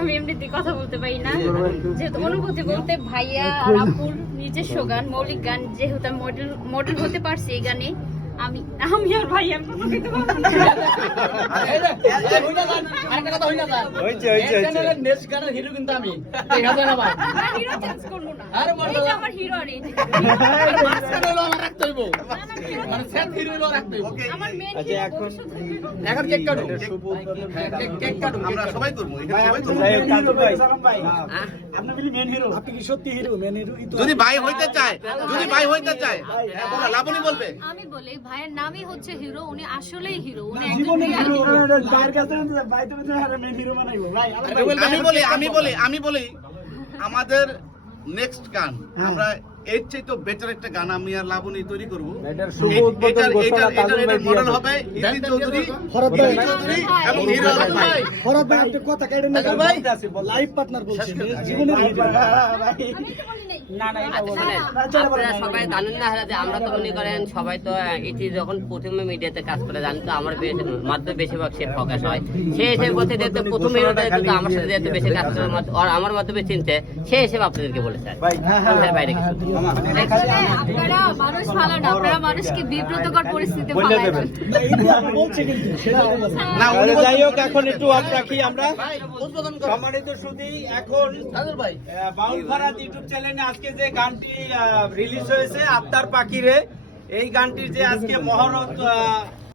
আমি এমনিতে কথা বলতে পারি না, যেহেতু অনুভূতি বলতে ভাইয়া আর আপুর নিজস্ব গান, মৌলিক গান, যেহেতু আমি মডেল হতে পারছি এই গানে, আমি আর ভাইয়া কথা বলতে পারবো না। আরেকটা কথা হই না স্যার, চ্যানেলের নেক্সট গানের হিরো কিন্তু আমি, ঠিক আছে না ভাই? হিরো চেঞ্জ করব না, আরে এই যে আমার হিরো আর এই যে মাঝখানে হলো আমার রাখতে হইব, মানে সেট হিরো হলো রাখতে হইব। আমার মেন আচ্ছা, হিরো এখন এখন কেক কাটো, কেক কাটো, আমরা সবাই করবো, এখানে সবাই করবো। আপনি বলি মেন হিরো, আপনি কি সত্যি হিরো? মেন হিরো যদি ভাই হইতে চায়, যদি ভাই হইতে চায়, বলো, লাবণী বলবে। আমি বলি ভাইয়ের নামই হচ্ছে হিরো, উনি আসলেই হিরো, উনি জীবনে একজন হিরো। reality ভাইয়ের কাছে ভাই তুমি তো আরে মেন হিরো বানাইবো ভাই। আমি বলি আমাদের নেক্সট গান আমরা এর চেয়ে তো বেটার একটা গান আমি আর লাবণী তৈরি করবো। এটার মডেল হবে ইতি চৌধুরী, ভরত ভাই, ইতি চৌধুরী এবং হিরো আলম ভাই। ভরত ভাই আপনি কথা কেটে না ভাই, লাইভ পার্টনার বলছেন জীবনের হিরো ভাই। আমি তো বলি নাই। না না এটা বলেন শোনেন, আপনারা সবাই জানেন না যে আমরা তো মনে করেন সবাই তো এটি যখন প্রথমে মিডিয়াতে কাজ করে জানি তো আমার মাধ্যমে বেশিরভাগ সে প্রকাশ হয়, সে হিসেবে বলতে যেহেতু প্রথম মিডিয়াতে কিন্তু আমার সাথে যেহেতু বেশি কাজ করে আর আমার মাধ্যমে চিনতে, সে হিসেবে আপনাদেরকে বলেছে কথার বাইরে কিছু। আসলে আপনারা মানুষ ভালো না, আপনারা মানুষকে বিব্রতকর পরিস্থিতি ফালায় দেন। বলছে কিন্তু সেটা বলেন না, উনি যাই হোক, এখন একটু অফ রাখি আমরা। ভাই উদ্বোধন করো সম্মানিত সুধী, এখন সাদুর ভাই। বাউল ফারাদ ইউটিউব চ্যানেলে আজকে যে গানটি রিলিজ হয়েছে আত্মার পাখিরে, এই গানটির যে আজকে মহরত